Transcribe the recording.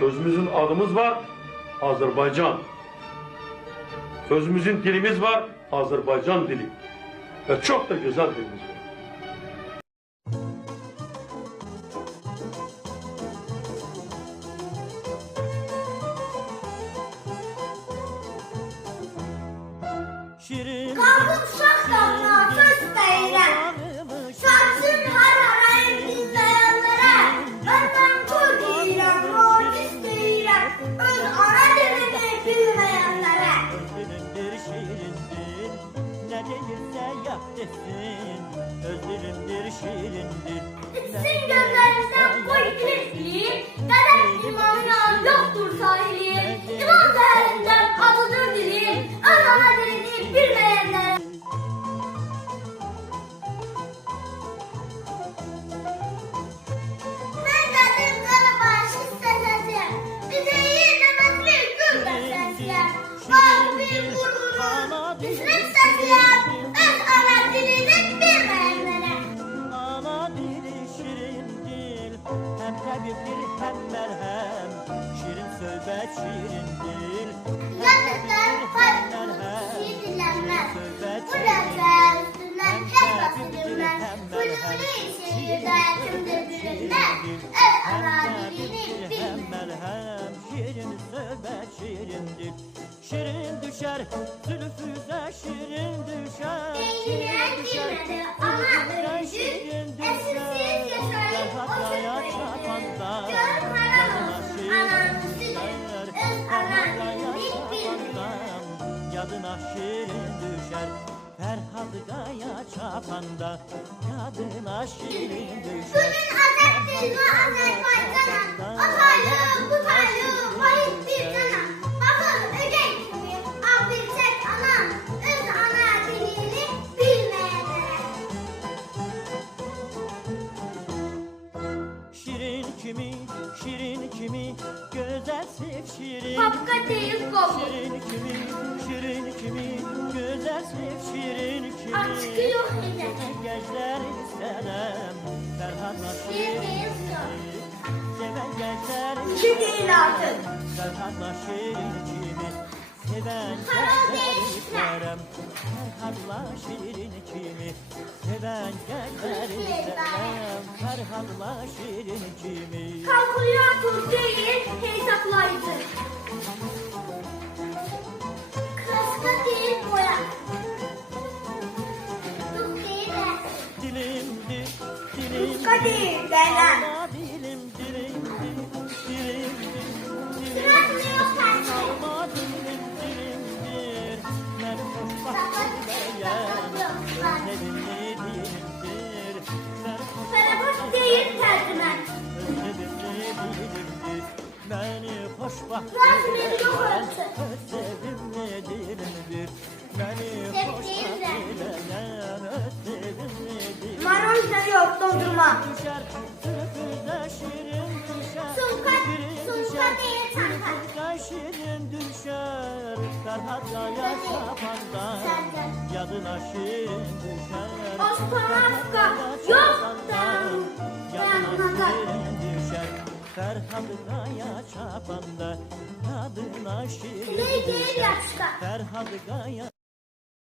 Sözümüzün adımız var, Azerbaycan. Sözümüzün dilimiz var, Azerbaycan dili. Ve çok da güzel dilimiz var. Kalkıp uşaqlarına söz deyirəm. Sarsın har harayım dinləyənlərə. Məndən toy deyirəm, rolis deyirəm. Öz ana dilini bilməyənlərə. Özlümdür şirindir, ne değilse yap desin. Özlümdür şirindir. İçsin gözlərindən qoy kirli. Qədək imana yoxdur sahili. İman zəhərindən adıdır dilim. Öz ana dilini bilməyənlərə. Mən gəlim qalabaş istəsəzəm. Üzeyir nəmətli gül bəsəzəm. Var bir qurğunun düşmək səzəm. Öz ana dilini bilməyənlərə. Ana dili şirin dil, hem tabiptir hem merhem. Şirin söhbət şirin dil, Yazıklar farklı şiirlenmez. Bu laflar üstünden hep bahsedilmez. Kulübülü şiirler tümdür bilinmez. Öz ana dilini hem bilmez. merhem. Şirin söhbət şirin dil. Şirin düşer, zülfüze şirin düşer. Değilen bilmedi ana ölücü. Esirsiz yaşayıp o Rahatlığa çöpeydi. çapanda, Gör haram olsun ananın sütü. Öz ana dilini bilmez. yadına şirin düşer. Ferhat Kaya çapanda, yadına şirin düşer. Bugün azat dilini Azerbaycan'a. O taylım bu taylım vahit bir cana. Bakın ögey gibi al bir tek anam. Öz ana dilini bilmeyenlere. Şirin kimi, şirin kimi, güzel sev şirin. Papka değil kovu. Şirin kimi, şirin kimi, güzel sev şirin kimi. Aşkı yok edecek. Gençler istemem, Ferhat'la Bir şirin değil kimi. sor. Seven gençler İki değil artık. Ferhat'la şirin kimi. Seven Karar gençler değişme. isterim, Ferhat'la şirin kimi. Seven gençler isterim, Ferhat'la şirin kimi. Kalkülyator değil hesaplayıcı. Kaska değil boya. Tuz değil de. Dilimdir, dilimdir. Tuska değil belen. Ana dilim, dilimdir, dilimdir, Sırat dilimdir. mı yok sende? Ama dilim, dilimdir. Ben hoşbak Sakat dileyen, sakatlıklar. özlemli dilimdir. Ben Ferabot değil tercümen. özlemli dilimdir. Beni hoşbak Razım dileyen, ediyor orası. özlemli dilimdir. Beni Tek hoşbak değil de. dileyen, özlemli dilimdir. Marojna yok dondurma. Düşer, sürprize şirin düşer. Sulka, Şirin sulka düşer, değil çanta. sürprize şirin düşer. Ferhat'la yaşamanda, Senden. yadına şirin düşer. Osmanafka yok da. Yadına Dayanmadan. şirin düşer. Ferhat'la yaşamanda, yadına şirin Ne değil düşer. yaşta. Ferhat'la